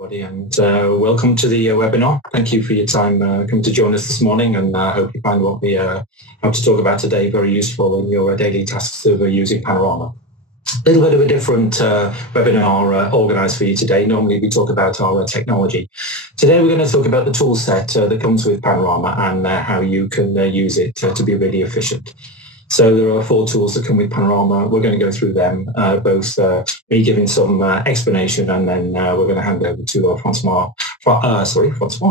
everybody, and welcome to the webinar. Thank you for your time coming to join us this morning, and I hope you find what we have to talk about today very useful in your daily tasks of using Panorama. A little bit of a different webinar organised for you today. Normally we talk about our technology. Today we're going to talk about the tool set that comes with Panorama and how you can use it to be really efficient. So there are 4 tools that come with Panorama. We're going to go through them, both me giving some explanation, and then we're going to hand over to Francois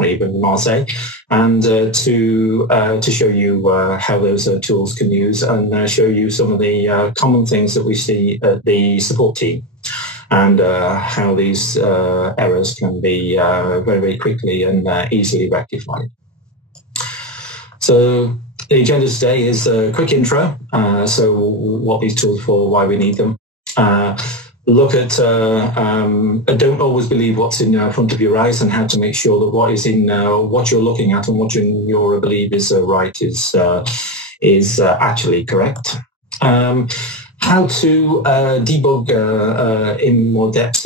even Marseille, and to show you how those tools can use, and show you some of the common things that we see at the support team, and how these errors can be very, very quickly and easily rectified. So the agenda today is a quick intro, so what these tools are for, why we need them. Look at, don't always believe what's in front of your eyes, and how to make sure that what is in what you're looking at and what you believe is right is actually correct. How to debug in more depth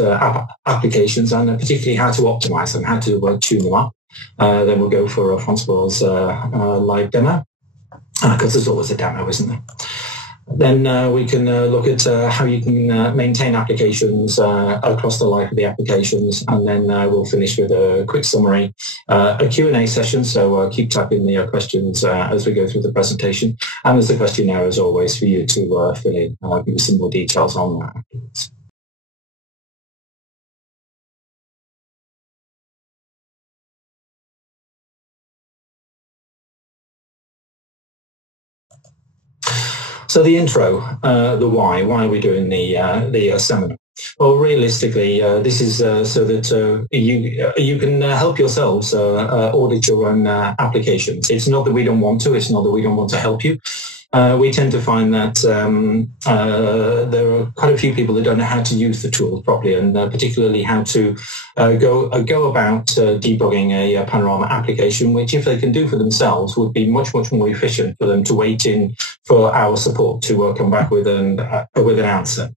applications, and particularly how to optimize them, how to tune them up. Then we'll go for Francois's live demo. Because there's always a demo, isn't there? Then we can look at how you can maintain applications across the life of the applications, and then we'll finish with a quick summary, a Q&A session, so keep typing the questions as we go through the presentation, and there's a questionnaire as always for you to fill in. I'll give you some more details on that afterwards. So the intro, the why are we doing the seminar? Well, realistically, this is so that you can help yourselves audit your own applications. It's not that we don't want to. It's not that we don't want to help you. We tend to find that there are quite a few people that don't know how to use the tool properly, and particularly how to go about debugging a Panorama application, which if they can do for themselves would be much, much more efficient for them to wait in for our support to come back with an answer.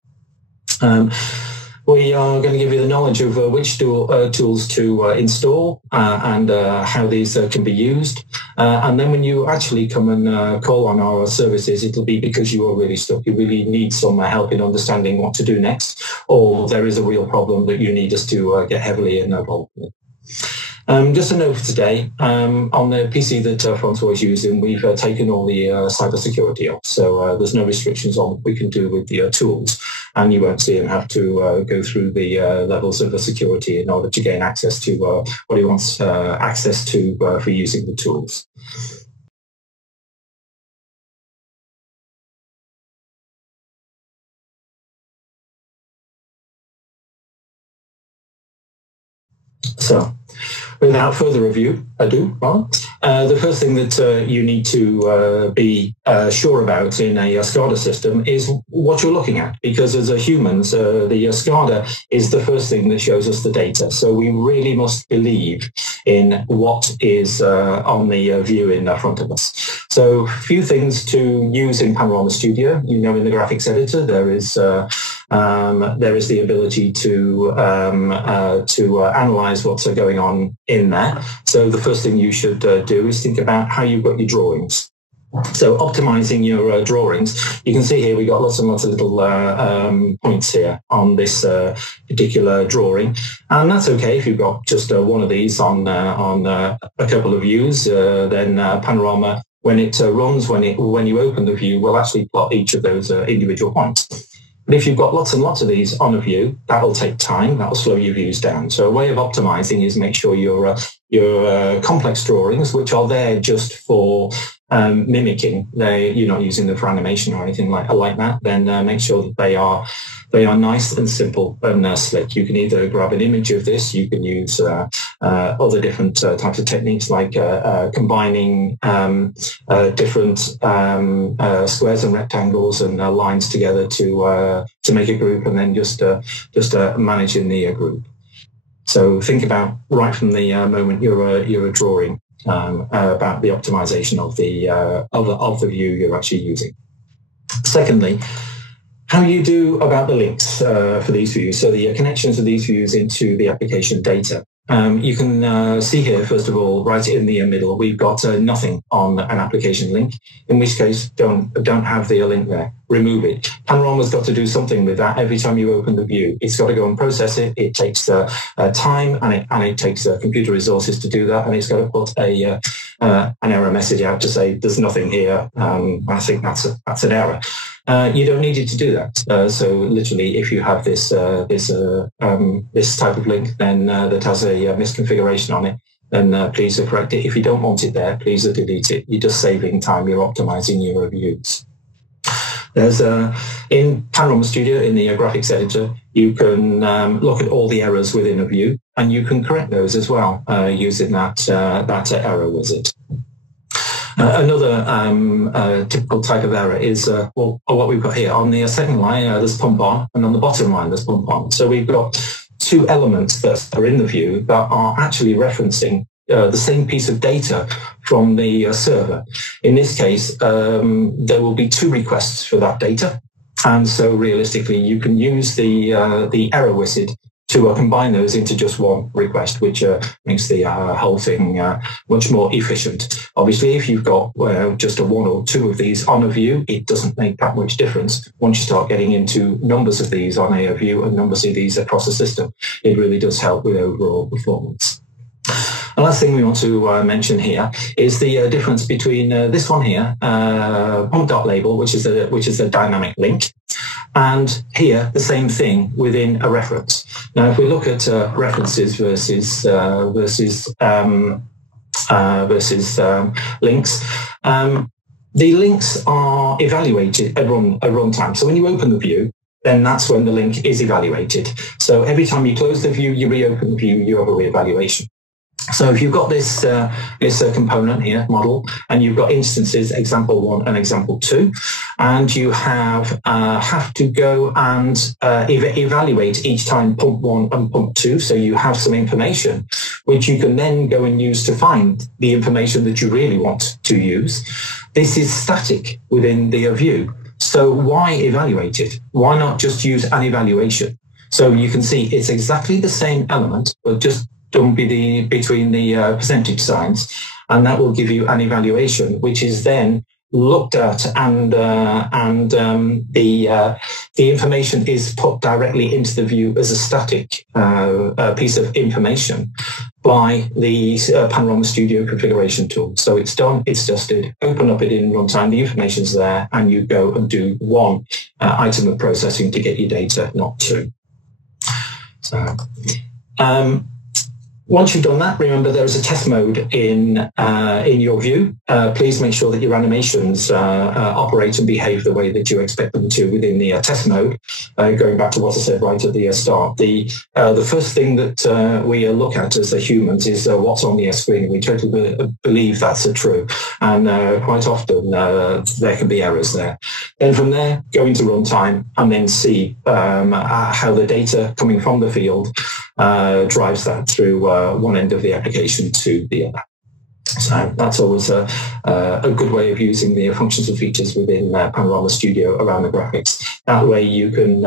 We are going to give you the knowledge of which tools to install and how these can be used. And then when you actually come and call on our services, it'll be because you are really stuck. You really need some help in understanding what to do next, or there is a real problem that you need us to get heavily involved with. Just a note for today, on the PC that Francois is using, we've taken all the cybersecurity off, so there's no restrictions on what we can do with the tools, and you won't see him have to go through the levels of security in order to gain access to what he wants access to for using the tools. So, without further ado, the first thing that you need to be sure about in a SCADA system is what you're looking at, because as humans, the SCADA is the first thing that shows us the data. So we really must believe in what is on the view in front of us. So a few things to use in Panorama Studio. You know, in the graphics editor, there is the ability to analyze what's going on in there. So the first thing you should do is think about how you've got your drawings. So optimizing your drawings, you can see here we've got lots and lots of little points here on this particular drawing, and that's okay if you've got just one of these on a couple of views. Then Panorama, when it runs, when you open the view, will actually plot each of those individual points. But if you've got lots and lots of these on a view, that'll take time, that'll slow your views down. So a way of optimizing is make sure your complex drawings, which are there just for mimicking, you're not using them for animation or anything like that, then make sure that they are nice and simple and slick. You can either grab an image of this, you can use other different types of techniques like combining different squares and rectangles and lines together to make a group, and then just managing the group. So think about right from the moment you're drawing about the optimization of the view you're actually using. Secondly, How you do about the links for these views, so the connections of these views into the application data. You can see here, first of all, right in the middle, we've got nothing on an application link, in which case don't have the link there. Remove it. Panorama's got to do something with that every time you open the view. It's got to go and process it. It takes time and it takes computer resources to do that, and it's got to put an error message out to say there's nothing here. I think that's an error. You don't need it to do that. So literally, if you have this type of link, then that has a misconfiguration on it, then please correct it. If you don't want it there, please delete it. You're just saving time. You're optimizing your views. There's in Panorama Studio, in the graphics editor, you can look at all the errors within a view, and you can correct those as well using that error wizard. Another typical type of error is what we've got here. On the second line, there's pump on, and on the bottom line, there's pump on. So we've got two elements that are in the view that are actually referencing the same piece of data from the server. In this case, there will be two requests for that data. And so realistically, you can use the error wizard to combine those into just one request, which makes the whole thing much more efficient. Obviously, if you've got just one or two of these on a view, it doesn't make that much difference. Once you start getting into numbers of these on a view and numbers of these across the system, it really does help with overall performance. The last thing we want to mention here is the difference between this one here, pump.label, which is a dynamic link, and here the same thing within a reference. Now, if we look at references versus links, the links are evaluated at runtime. So when you open the view, then that's when the link is evaluated. So every time you close the view, you reopen the view, you have a reevaluation. So if you've got this component here, model, and you've got instances, example 1 and example 2, and you have to go and evaluate each time pump 1 and pump 2, so you have some information which you can then go and use to find the information that you really want to use. This is static within the view. So why evaluate it? Why not just use an evaluation? So you can see it's exactly the same element, but just done between the percentage signs, and that will give you an evaluation, which is then looked at, and the information is put directly into the view as a static piece of information by the Panorama Studio configuration tool. So it's done, it's dusted, open up it in runtime, the information's there, and you go and do one item of processing to get your data, not two. So, once you've done that, remember there is a test mode in your view. Please make sure that your animations operate and behave the way that you expect them to within the test mode. Going back to what I said right at the start, the first thing that we look at as humans is what's on the screen. We totally believe that's true, and quite often there can be errors there. Then from there, go into runtime and then see how the data coming from the field drives that through one end of the application to the other. So that's always a good way of using the functions and features within Panorama Studio around the graphics. That way you can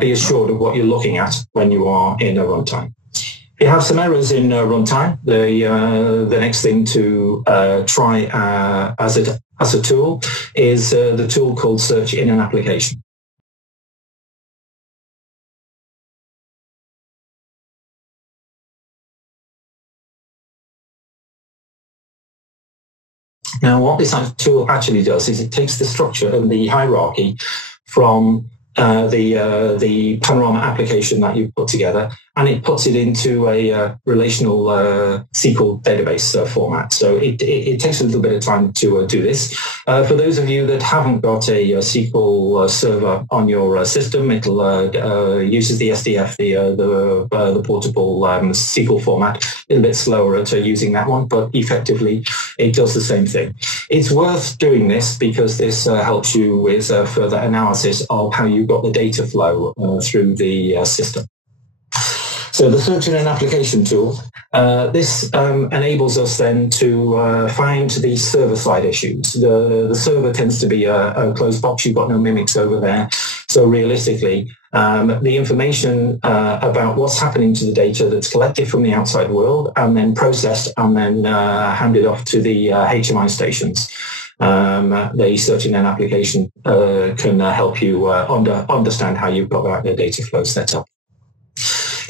be assured of what you're looking at when you are in a runtime. If you have some errors in runtime, the next thing to try as a tool is the tool called Search in an Application. Now, what this tool actually does is it takes the structure and the hierarchy from the Panorama application that you've put together, and it puts it into a relational SQL database format. So it takes a little bit of time to do this. For those of you that haven't got a SQL server on your system, it'll uses the SDF, the portable SQL format. A little bit slower at using that one, but effectively it does the same thing. It's worth doing this because this helps you with further analysis of how you got the data flow through the system. So the search in an application tool, this enables us then to find the server-side issues. The server tends to be a closed box. You've got no mimics over there. So realistically, the information about what's happening to the data that's collected from the outside world and then processed and then handed off to the HMI stations. The search in an application can help you understand how you've got that data flow set up.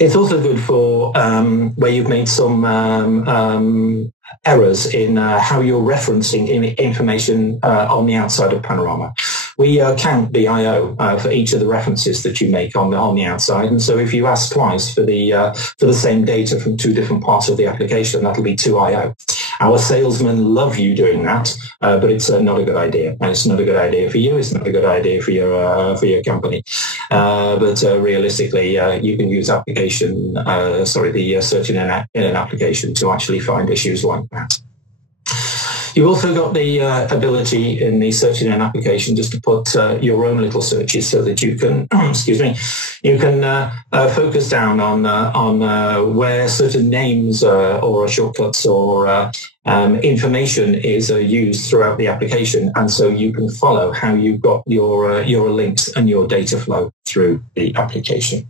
It's also good for where you've made some errors in how you're referencing information on the outside of Panorama. We count the I/O for each of the references that you make on the outside, and so if you ask twice for the same data from two different parts of the application, that'll be 2 I/O. Our salesmen love you doing that, but it's not a good idea. And it's not a good idea for you. It's not a good idea for your company. But realistically, you can use the search in an application to actually find issues like that. You've also got the ability in the search in an application just to put your own little searches so that you can, you can focus down on where certain names or shortcuts or information is used throughout the application, and so you can follow how you've got your links and your data flow through the application.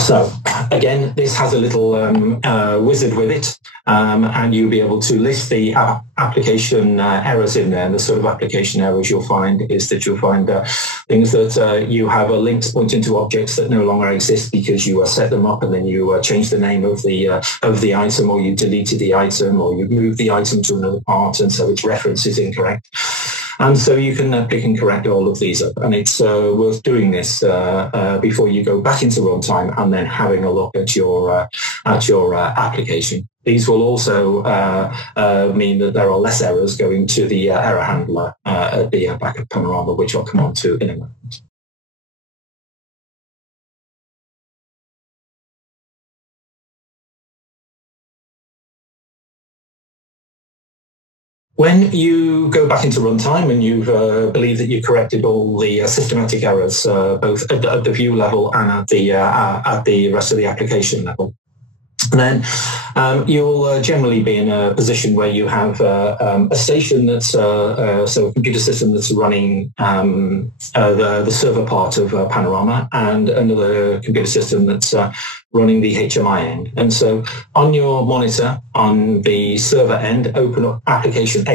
So again, this has a little wizard with it, and you'll be able to list the application errors in there. And the sort of application errors you'll find is that you'll find things that you have links pointing to objects that no longer exist because you set them up and then you change the name of the item, or you deleted the item, or you've moved the item to another part, and so its reference is incorrect. And so you can pick and correct all of these up, and it's worth doing this before you go back into runtime and then having a look at your application. These will also mean that there are less errors going to the error handler at the back of Panorama, which I'll come on to in a moment. When you go back into runtime and you believe that you corrected all the systematic errors, both at the view level and at the rest of the application level, then you'll generally be in a position where you have a station that's so a computer system that's running the server part of Panorama, and another computer system that's running the HMI end. And so on your monitor, on the server end, open up Application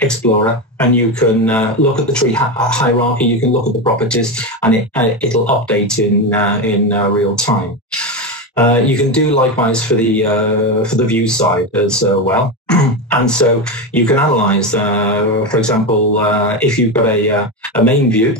Explorer, and you can look at the tree hierarchy, you can look at the properties, and it'll update in real time. You can do likewise for the view side as well. And so you can analyze, for example, if you've got a main view.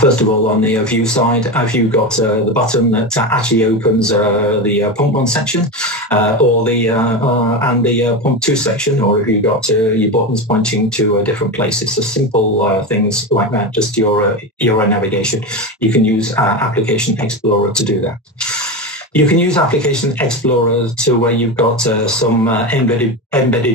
First of all, on the view side, have you got the button that actually opens the pump 1 section, or and the pump 2 section, or have you got your buttons pointing to different places? So simple things like that, just your navigation. You can use Application Explorer to do that. You can use Application Explorer to where you've got some embedded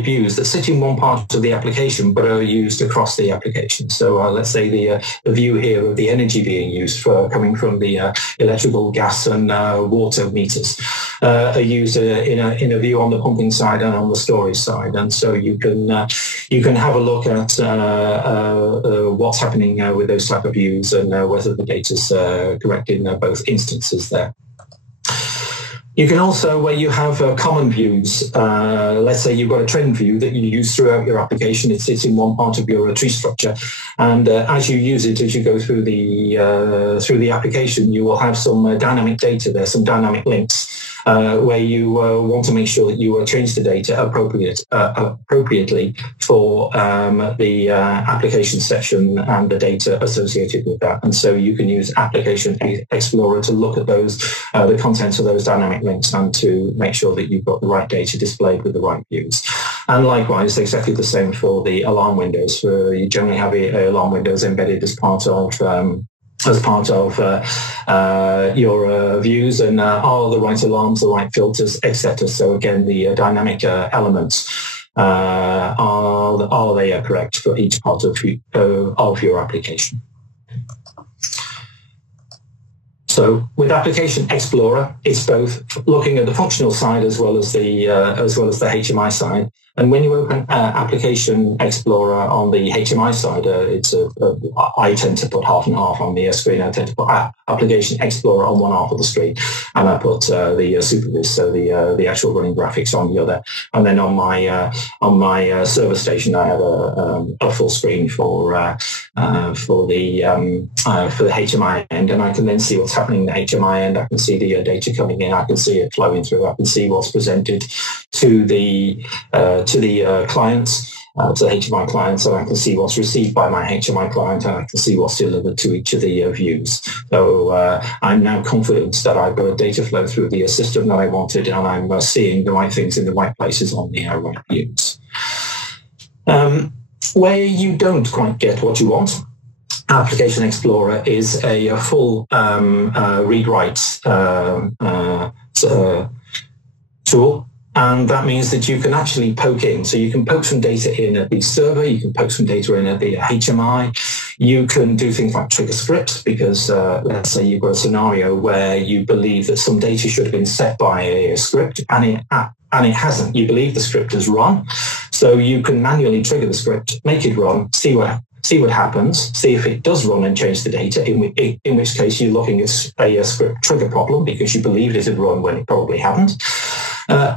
views that sit in one part of the application but are used across the application. So let's say the view here of the energy being used for coming from the electrical, gas and water meters are used in a view on the pumping side and on the storage side. And so you can have a look at what's happening with those type of views and whether the data's correct in both instances there. You can also, where you have common views, let's say you've got a trend view that you use throughout your application. It sits in one part of your tree structure, and as you use it, as you go through the application, you will have some dynamic data there, some dynamic links, where you want to make sure that you change the data appropriately for the application section and the data associated with that. And so you can use Application Explorer to look at those, the contents of those dynamic links, and to make sure that you've got the right data displayed with the right views. And likewise, exactly the same for the alarm windows. You generally have alarm windows embedded as part of your views, and are the right alarms, the right filters, etc. So again, the dynamic elements are they correct for each part of your application. So with Application Explorer, it's both looking at the functional side as well as the HMI side. And when you open Application Explorer on the HMI side, I tend to put half and half on the screen. I tend to put Application Explorer on one half of the screen, and I put the SuperViz, so the actual running graphics, on the other. And then on my server station, I have a full screen for the HMI end, and I can then see what's happening in the HMI end. I can see the data coming in. I can see it flowing through. I can see what's presented to the clients, to the HMI clients, and I can see what's received by my HMI client, and I can see what's delivered to each of the views. So I'm now confident that I've got a data flow through the system that I wanted, and I'm seeing the right things in the right places on the right views. Where you don't quite get what you want, Application Explorer is a full read-write tool. And that means that you can actually poke in. So you can poke some data in at the server, you can poke some data in at the HMI. You can do things like trigger scripts, because let's say you've got a scenario where you believe that some data should have been set by a script and it hasn't. You believe the script has run. So you can manually trigger the script, make it run, see what happens, see if it does run and change the data, in which case you're looking at a script trigger problem because you believed it had run when it probably hadn't.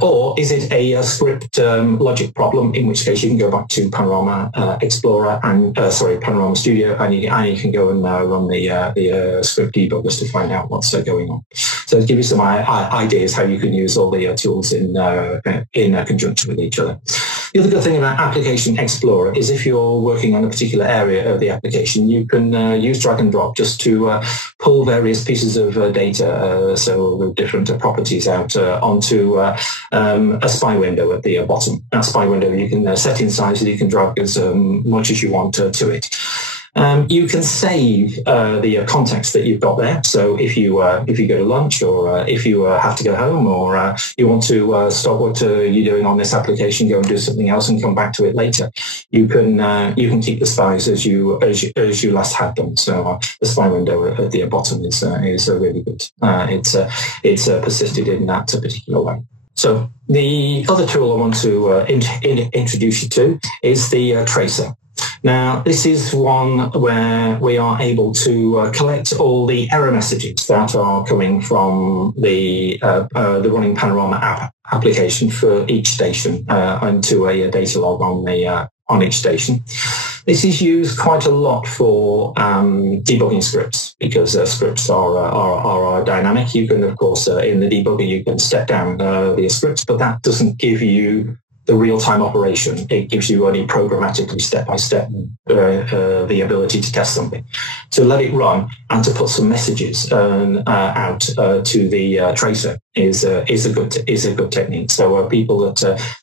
Or is it a script logic problem, in which case you can go back to Panorama Explorer and Panorama Studio, and you can go and run the script debuggers to find out what's going on. So to give you some ideas how you can use all the tools in conjunction with each other. The other good thing about Application Explorer is if you're working on a particular area of the application, you can use drag and drop just to pull various pieces of data, so the different properties out onto a spy window at the bottom. That spy window you can set in size, and you can drag as much as you want to it. You can save the context that you've got there. So if you go to lunch, or if you have to go home, or you want to stop what you're doing on this application, go and do something else, and come back to it later, you can keep the spies as you last had them. So the spy window at the bottom is really good. It's persisted in that particular way. So the other tool I want to introduce you to is the tracer. Now, this is one where we are able to collect all the error messages that are coming from the running Panorama application for each station into a data log on each station. This is used quite a lot for debugging scripts, because scripts are dynamic. You can, of course, in the debugger, you can step down the scripts, but that doesn't give you the real-time operation. It gives you only programmatically, step-by-step, the ability to test something. To let it run and to put some messages out to the tracer is a good technique. So people that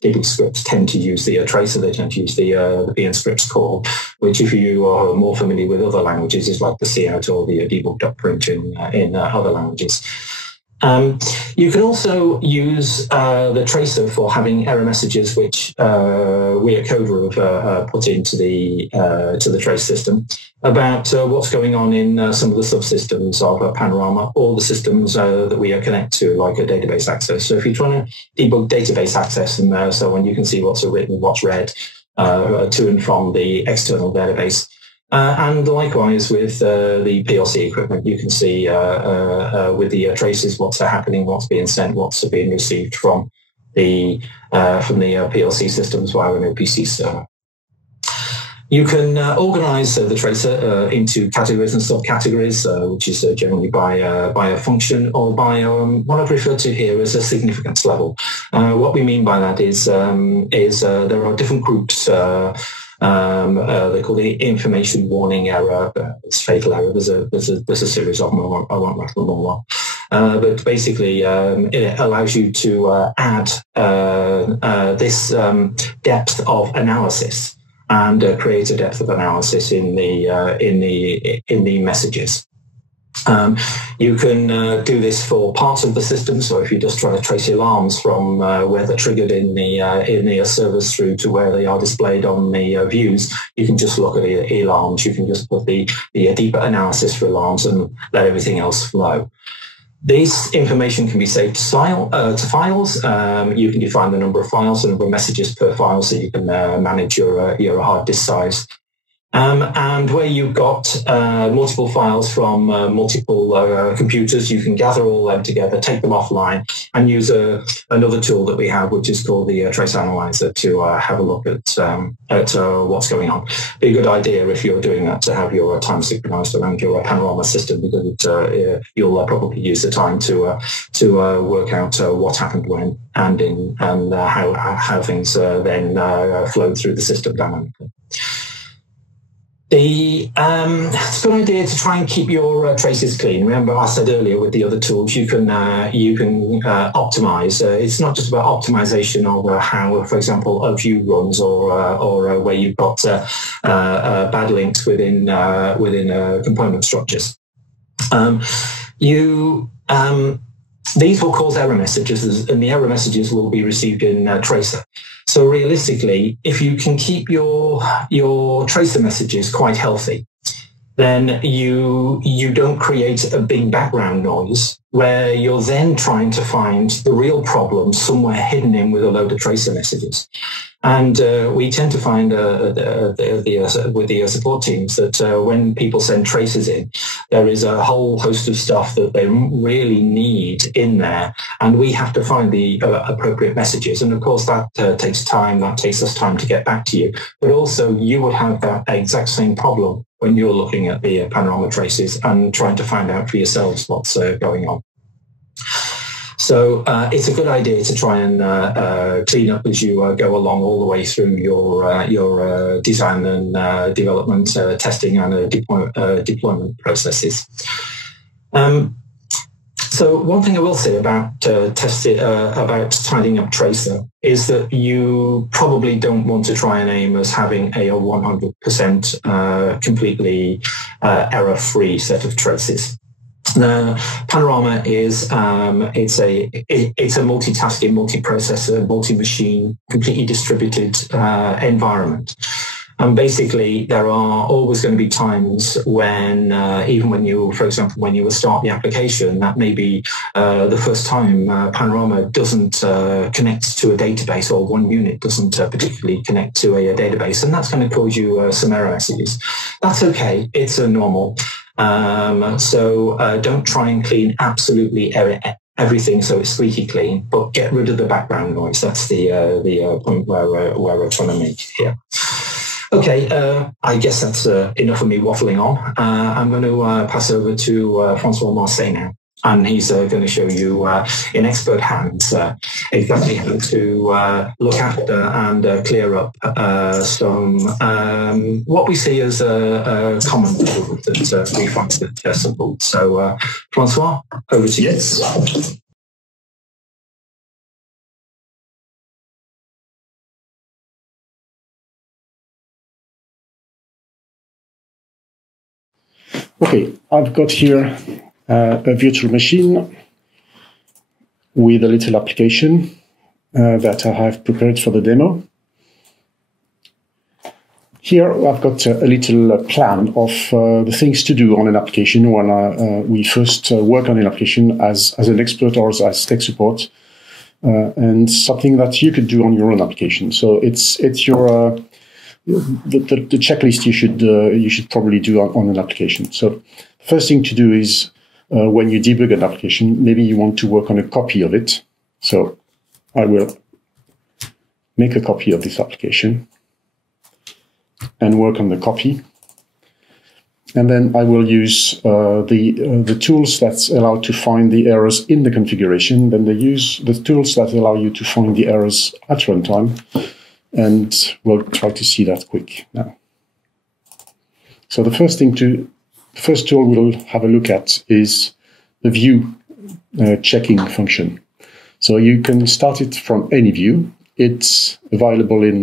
debug scripts tend to use the tracer. They tend to use the BN scripts call, which, if you are more familiar with other languages, is like the cout or the debug.print in other languages. You can also use the tracer for having error messages, which we at Coder have put into the trace system about what's going on in some of the subsystems of Panorama, or the systems that we connect to, like a database access. So if you're trying to debug database access and so on, you can see what's written, what's read to and from the external database. And likewise with the PLC equipment, you can see with the traces what's happening, what's being sent, what's being received from the PLC systems via an OPC server. You can organize the tracer into categories and subcategories, which is generally by a function, or by what I've referred to here as a significance level. What we mean by that is there are different groups. They call the information warning error. It's fatal error. There's a series of them. I won't rattle them all on. But basically, it allows you to add this depth of analysis and create a depth of analysis in the messages. You can do this for parts of the system. So if you just try to trace alarms from where they're triggered in the servers through to where they are displayed on the views, you can just look at the alarms. You can just put the deeper analysis for alarms and let everything else flow. This information can be saved to files. You can define the number of files, the number of messages per file, so you can manage your hard disk size. And where you've got multiple files from multiple computers, you can gather all them together, take them offline, and use another tool that we have, which is called the trace analyzer, to have a look at what's going on. Be a good idea if you're doing that to have your time synchronized around your Panorama system, because you'll probably use the time to work out what happened when and how things then flow through the system dynamically. It's a good idea to try and keep your traces clean. Remember, I said earlier with the other tools, you can optimize. It's not just about optimization of how, for example, a view runs, or where you've got bad links within component structures. These will cause error messages, and the error messages will be received in tracer. So realistically, if you can keep your tracer messages quite healthy, then you don't create a big background noise where you're then trying to find the real problem somewhere hidden in with a load of tracer messages. And we tend to find with the support teams that when people send traces in, there is a whole host of stuff that they really need in there, and we have to find the appropriate messages. And of course, that takes time. That takes us time to get back to you. But also, you would have that exact same problem when you're looking at the Panorama traces and trying to find out for yourselves what's going on. So it's a good idea to try and clean up as you go along all the way through your design and development, testing, and deployment processes. So one thing I will say about about tidying up tracer is that you probably don't want to try and aim as having a 100% completely error-free set of traces. Panorama is it's a multitasking, multiprocessor, multi-machine, completely distributed environment. And basically, there are always going to be times when, even when you, for example, when you will start the application, that may be the first time Panorama doesn't connect to a database, or one unit doesn't particularly connect to a database, and that's going to cause you some error messages. That's okay. It's a normal. So don't try and clean absolutely everything so it's squeaky clean, but get rid of the background noise. That's the point where we're trying to make here. Okay, I guess that's enough of me waffling on. I'm going to pass over to Francois Marseille now, and he's going to show you in expert hands exactly how to look after and clear up some what we see as a common problem that we find that support. So, Francois, over to you. Yes. Okay, I've got here a virtual machine with a little application that I have prepared for the demo. Here I've got a little plan of the things to do on an application when we first work on an application as an expert or as tech support, and something that you could do on your own application. So it's your the checklist you should probably do on an application. So first thing to do is when you debug an application, maybe you want to work on a copy of it. So I will make a copy of this application and work on the copy. And then I will use the tools that allow to find the errors in the configuration. Then they use the tools that allow you to find the errors at runtime. And we'll try to see that quick now. So the first tool we'll have a look at is the view checking function. So you can start it from any view. It's available in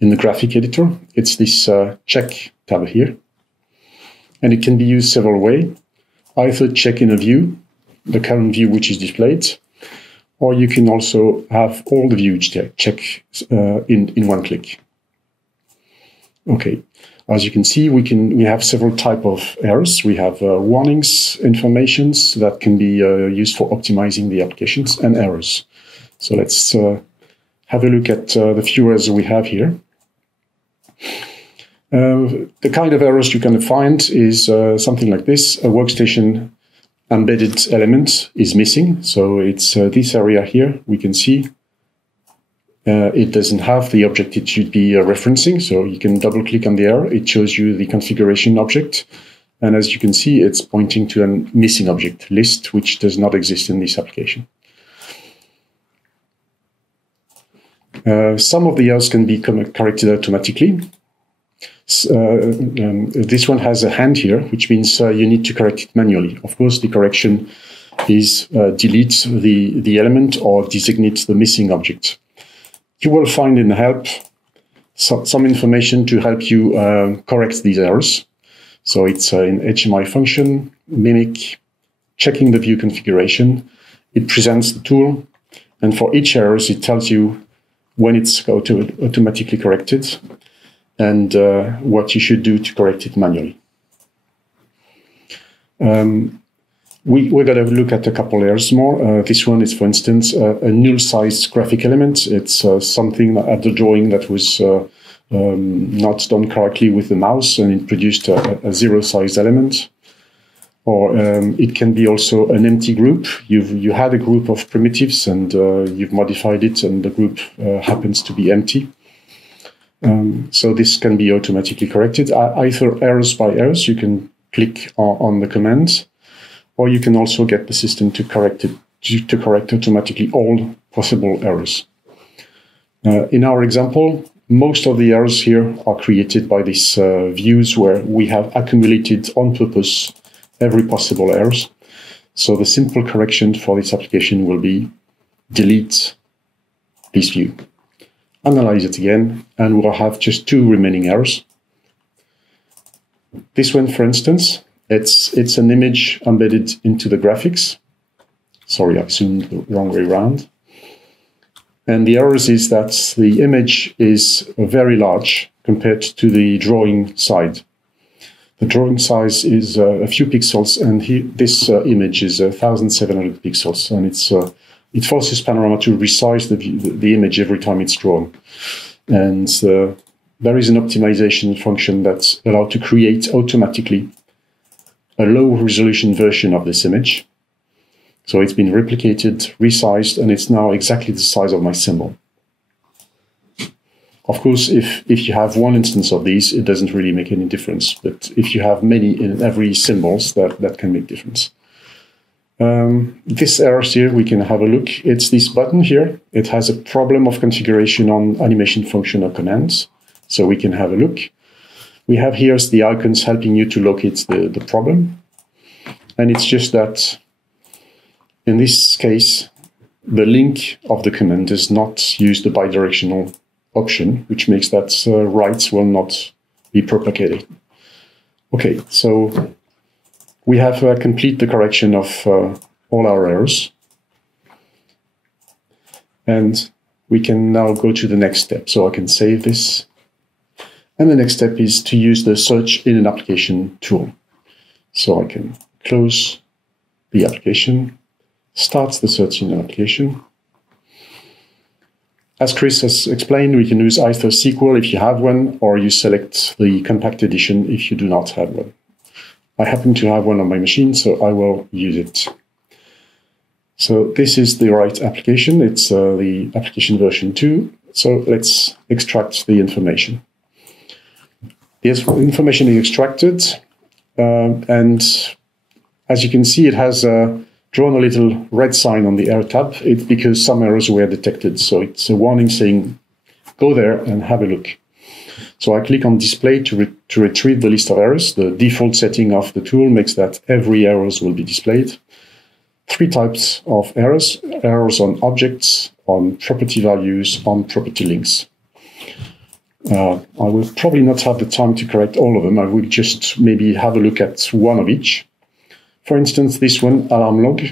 the graphic editor. It's this check tab here. And it can be used several ways. Either check in a view, the current view which is displayed, or you can also have all the views check in one click. Okay, As you can see, we have several type of errors. We have warnings, informations that can be used for optimizing the applications, and errors. So let's have a look at the few errors we have here. The kind of errors you can find is something like this. A workstation embedded element is missing. So it's this area here. We can see it doesn't have the object it should be referencing. So you can double click on the error. It shows you the configuration object. And as you can see, it's pointing to a missing object list, which does not exist in this application. Some of the errors can be corrected automatically. This one has a hand here, which means you need to correct it manually. Of course, the correction is delete the element or designate the missing object. You will find in the help some information to help you correct these errors. So it's in HMI function, mimic, checking the view configuration. It presents the tool, and for each error, it tells you when it's automatically corrected and what you should do to correct it manually. We're going to look at a couple errors more. This one is, for instance, a null-sized graphic element. It's something at the drawing that was not done correctly with the mouse, and it produced a zero-sized element. Or it can be also an empty group. You had a group of primitives, and you've modified it, and the group happens to be empty. So this can be automatically corrected, either errors by errors. You can click on the command, or you can also get the system to correct automatically all possible errors. In our example, most of the errors here are created by these views where we have accumulated on purpose every possible errors. So the simple correction for this application will be delete this view. Analyze it again, and we'll have just two remaining errors. This one, for instance, it's an image embedded into the graphics. Sorry, I zoomed the wrong way around. And the errors is that the image is very large compared to the drawing side. The drawing size is a few pixels, and this image is 1,700 pixels, and it forces Panorama to resize the image every time it's drawn. And there is an optimization function that's allowed to create automatically a low-resolution version of this image. So it's been replicated, resized, and it's now exactly the size of my symbol. Of course, if you have one instance of these, it doesn't really make any difference. But if you have many in every symbols, that can make difference. This error here, we can have a look. It's this button here. It has a problem of configuration on animation function or commands. So we can have a look. We have here the icons helping you to locate the problem. And it's just that in this case, the link of the command does not use the bidirectional option, which makes that writes will not be propagated. Okay, so we have complete the correction of all our errors. And we can now go to the next step. So I can save this. And the next step is to use the search in an application tool. So I can close the application, start the search in an application. As Chris has explained, we can use either SQL if you have one, or you select the compact edition if you do not have one. I happen to have one on my machine, so I will use it. So this is the right application. It's the application version 2. So let's extract the information. The information is extracted, and as you can see, it has drawn a little red sign on the error tab. It's because some errors were detected. So it's a warning saying, go there and have a look. So I click on display to retrieve the list of errors. The default setting of the tool makes that every errors will be displayed. 3 types of errors: errors on objects, on property values, on property links. I will probably not have the time to correct all of them. I will just maybe have a look at one of each. For instance, this one, alarm log.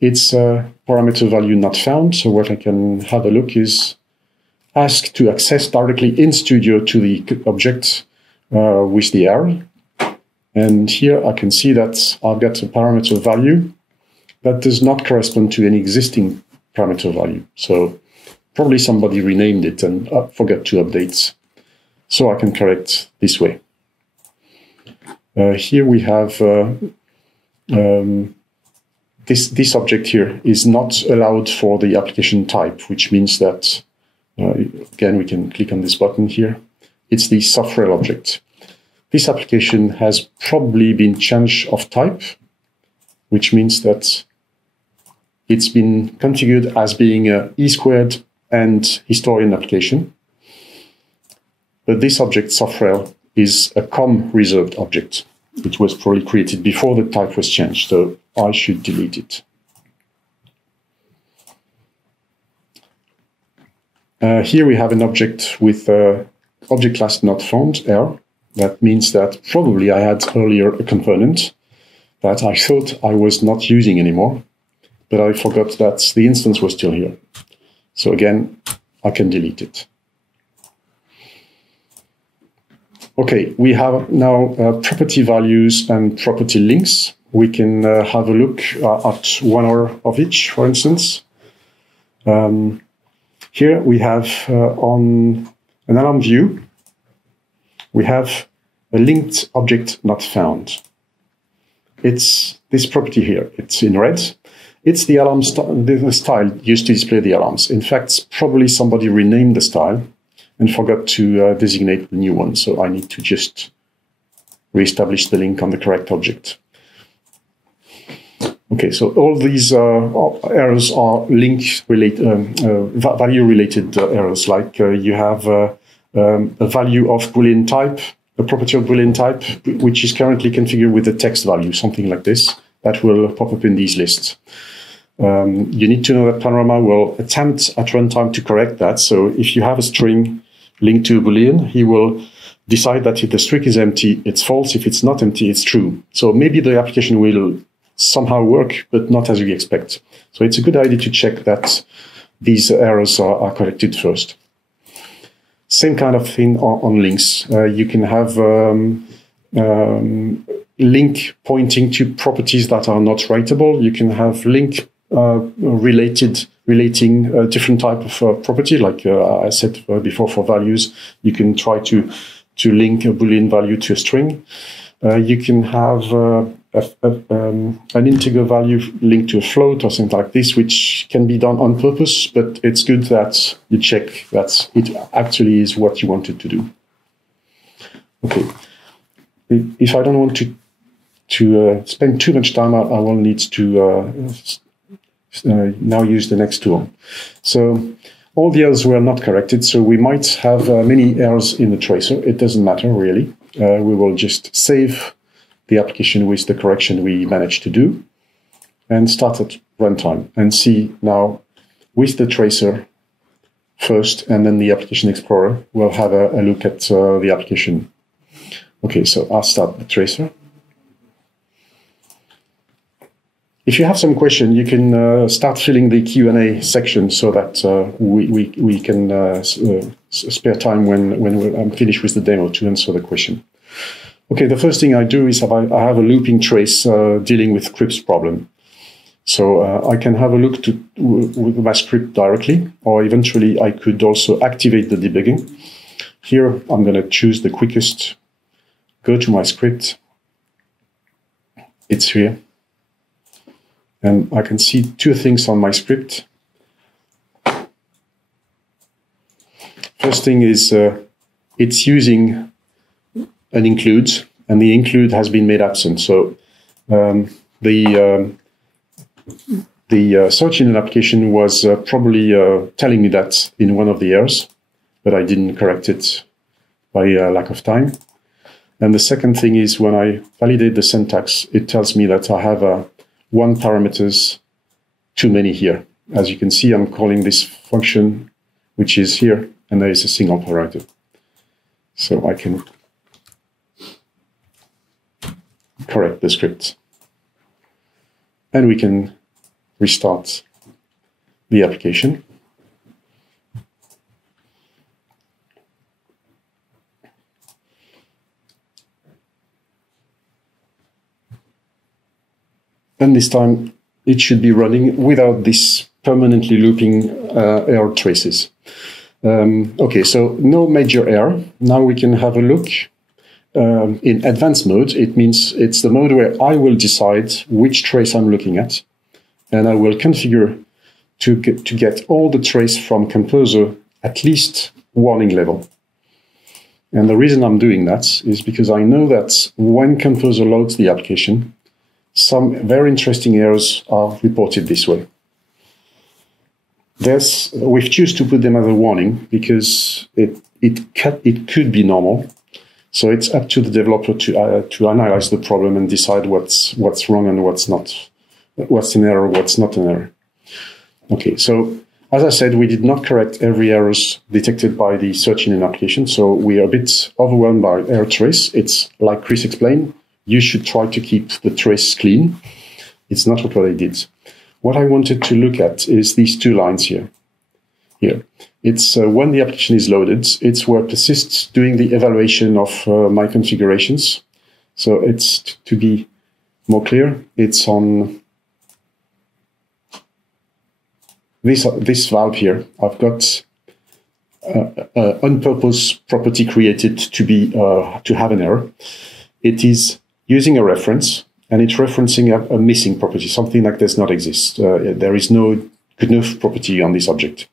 It's a parameter value not found. So what I can have a look is ask to access directly in Studio to the object with the arrow. And here I can see that I've got a parameter value that does not correspond to any existing parameter value. So probably somebody renamed it and forgot to update. So I can correct this way. Here we have this object here is not allowed for the application type, which means that, again, we can click on this button here. It's the software object. This application has probably been changed of type, which means that it's been configured as being a E² and historian application. But this object, software, is a COM reserved object. It was probably created before the type was changed, so I should delete it. Here we have an object with object class not found error. That means that probably I had earlier a component that I thought I was not using anymore, but I forgot that the instance was still here. So again, I can delete it. Okay, we have now property values and property links. We can have a look at one of each, for instance. Here we have on an alarm view, we have a linked object not found. It's this property here. It's in red. It's the alarm the style used to display the alarms. In fact, probably somebody renamed the style and forgot to designate the new one. So I need to just reestablish the link on the correct object. Okay, so all these errors are value-related errors, like you have a value of Boolean type, a property of Boolean type, which is currently configured with a text value, something like this, that will pop up in these lists. You need to know that Panorama will attempt at runtime to correct that. So if you have a string linked to a Boolean, he will decide that if the string is empty, it's false. If it's not empty, it's true. So maybe the application will somehow work, but not as we expect. So it's a good idea to check that these errors are corrected first. Same kind of thing on links. You can have link pointing to properties that are not writable. You can have link relating a different type of property, like I said before for values. You can try to link a Boolean value to a string. You can have an integer value linked to a float or something like this, which can be done on purpose, but it's good that you check that it actually is what you wanted to do. Okay. If I don't want to spend too much time, I will need to now use the next tool. So all the others were not corrected, so we might have many errors in the tracer. It doesn't matter, really. We will just save the application with the correction we managed to do and start at runtime and see now with the tracer first and then the application explorer, we'll have a look at the application. Okay, so I'll start the tracer. If you have some question, you can start filling the Q&A section so that we can spare time when I'm finished with the demo to answer the question. Okay, the first thing I do is I have a looping trace dealing with scripts problem. So I can have a look with my script directly, or eventually I could also activate the debugging. Here, I'm going to choose the quickest, go to my script. It's here. And I can see two things on my script. First thing is it's using an include, and the include has been made absent. So the search engine application was probably telling me that in one of the errors, but I didn't correct it by lack of time. And the second thing is when I validate the syntax, it tells me that I have one parameters too many here. As you can see, I'm calling this function, which is here, and there is a single parameter. So I can correct the script. And we can restart the application. And this time it should be running without this permanently looping error traces. Okay, so no major error. Now we can have a look. In advanced mode, it means it's the mode where I will decide which trace I'm looking at, and I will configure to get all the trace from Composer at least warning level. And the reason I'm doing that is because I know that when Composer loads the application, some very interesting errors are reported this way. We've chosen to put them as a warning because it could be normal. So it's up to the developer to analyze the problem and decide what's wrong and what's not, what's an error, what's not an error. Okay, so as I said, we did not correct every errors detected by the search engine application, so we are a bit overwhelmed by error trace. It's like Chris explained, you should try to keep the trace clean. It's not what I did. What I wanted to look at is these two lines here. It's when the application is loaded, it's where persists doing the evaluation of my configurations. So it's, to be more clear, it's on this valve here. I've got on purpose property created to have an error. It is using a reference, and it's referencing a missing property, something like does not exist. There is no good enough property on this object.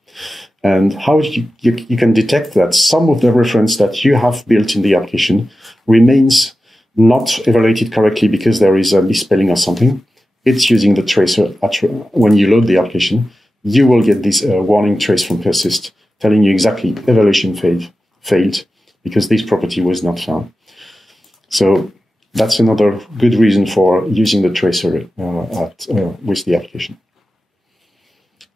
And how you can detect that some of the reference that you have built in the application remains not evaluated correctly because there is a misspelling or something. It's using the tracer. When you load the application, you will get this warning trace from persist telling you exactly evaluation failed because this property was not found. So that's another good reason for using the tracer with the application.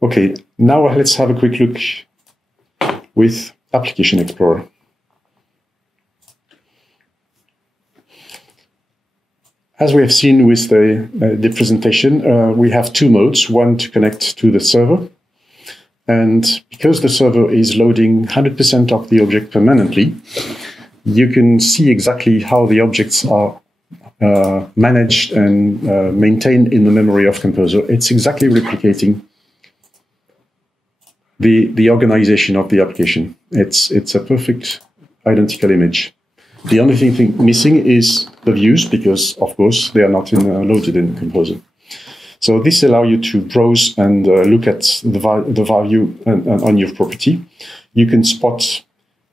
Okay, now let's have a quick look with Application Explorer. As we have seen with the presentation, we have two modes, one to connect to the server. And because the server is loading 100% of the object permanently, you can see exactly how the objects are managed and maintained in the memory of Composer. It's exactly replicating the organization of the application. It's a perfect identical image. The only thing missing is the views because, of course, they are not loaded in Composer. So this allows you to browse and look at the value on your property. You can spot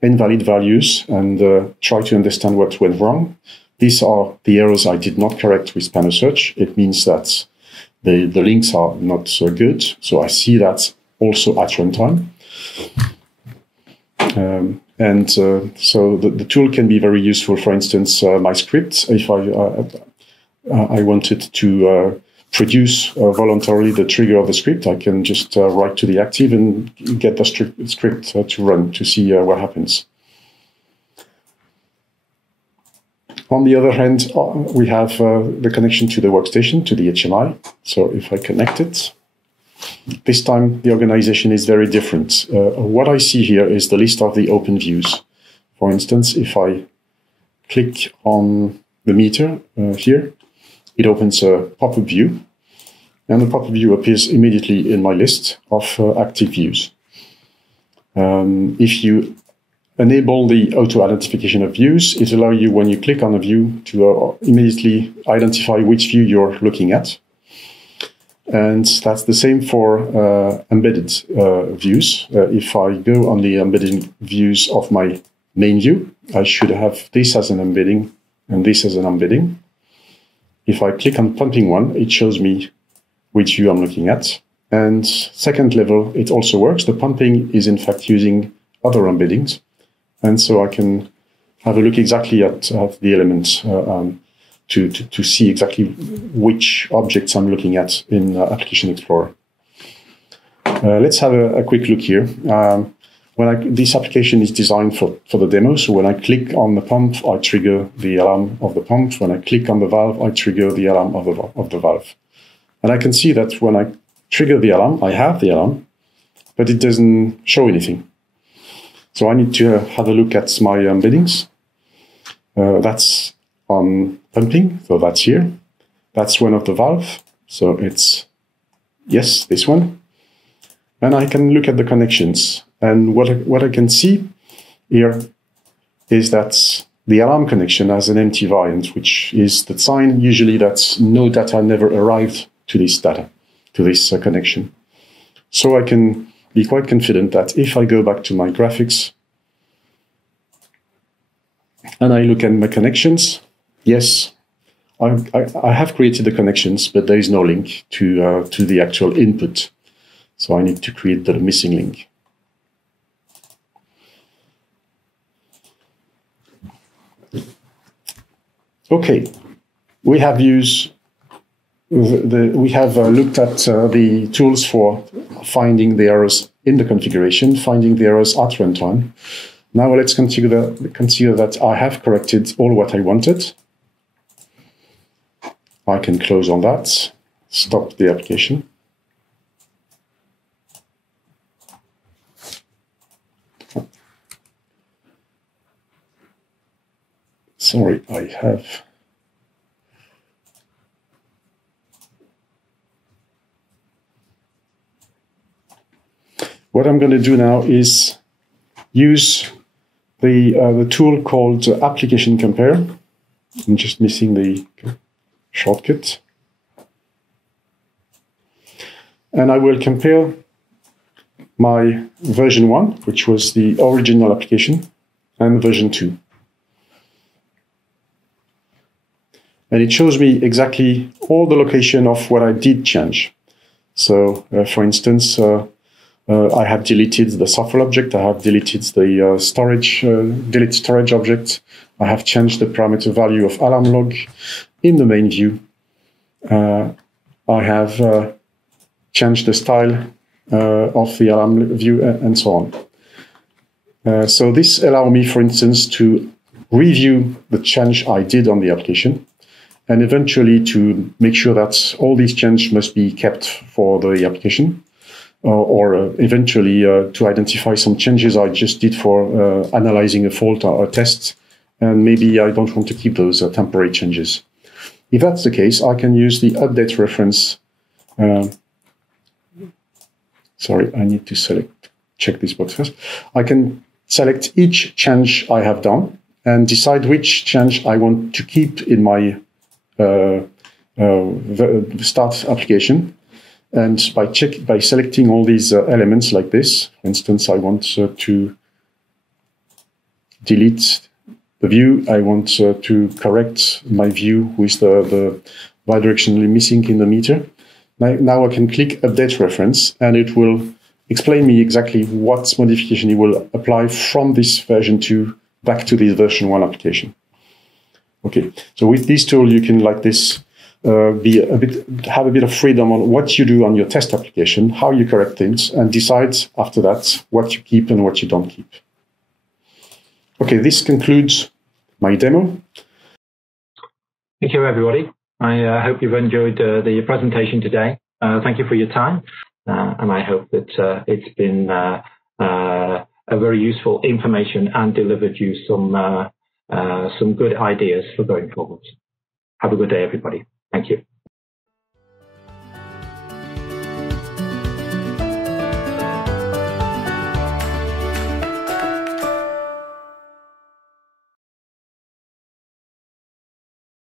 invalid values and try to understand what went wrong. These are the errors I did not correct with Panel Search. It means that the links are not so good. So I see that also at runtime. So the tool can be very useful. For instance, my script, if I wanted to produce voluntarily the trigger of the script, I can just write to the active and get the script to run to see what happens. On the other hand, we have the connection to the workstation, to the HMI. So if I connect it, this time the organization is very different. What I see here is the list of the open views. For instance, if I click on the meter here, it opens a pop-up view, and the pop-up view appears immediately in my list of active views. If you enable the auto-identification of views, it allows you, when you click on a view, to immediately identify which view you're looking at. And that's the same for embedded views. If I go on the embedded views of my main view, I should have this as an embedding and this as an embedding. If I click on pumping one, it shows me which view I'm looking at. And second level, it also works. The pumping is in fact using other embeddings. And so I can have a look exactly at the elements to see exactly which objects I'm looking at in Application Explorer. Let's have a quick look here. This application is designed for the demo, so when I click on the pump, I trigger the alarm of the pump. When I click on the valve, I trigger the alarm of the valve. And I can see that when I trigger the alarm, I have the alarm, but it doesn't show anything. So I need to have a look at my embeddings. That's on pumping, so that's here. That's one of the valve. So it's, yes, this one. And I can look at the connections. And what I can see here is that the alarm connection has an empty variant, which is the sign usually that no data never arrived to this connection. So I can be quite confident that if I go back to my graphics and I look at my connections, yes, I have created the connections, but there is no link to the actual input. So I need to create the missing link. Okay, we have looked at the tools for finding the errors in the configuration, finding the errors at runtime. Now let's consider that I have corrected all what I wanted. I can close on that, stop the application. Sorry, I have... What I'm going to do now is use the tool called Application Compare. I'm just missing the shortcut. And I will compare my version 1, which was the original application, and version 2. And it shows me exactly all the location of what I did change. So, for instance, I have deleted the software object. I have deleted the delete storage object. I have changed the parameter value of alarm log in the main view. I have changed the style of the alarm view and so on. So this allows me, for instance, to review the change I did on the application, and eventually to make sure that all these changes must be kept for the application, or eventually to identify some changes I just did for analyzing a fault or a test, and maybe I don't want to keep those temporary changes. If that's the case, I can use the update reference. Sorry, I need to check this box first. I can select each change I have done and decide which change I want to keep in my start application. And by selecting all these elements like this, for instance, I want to delete the view. I want to correct my view with the bidirectionally missing in the meter. Now I can click Update Reference, and it will explain me exactly what modification it will apply from this version 2 back to this version 1 application. Okay, so with this tool, you can, like this, have a bit of freedom on what you do on your test application, how you correct things, and decide after that what you keep and what you don't keep. Okay, this concludes my demo. Thank you, everybody. I hope you've enjoyed the presentation today. Thank you for your time, and I hope that it's been a very useful information and delivered you some good ideas for going forward. Have a good day, everybody. Thank you.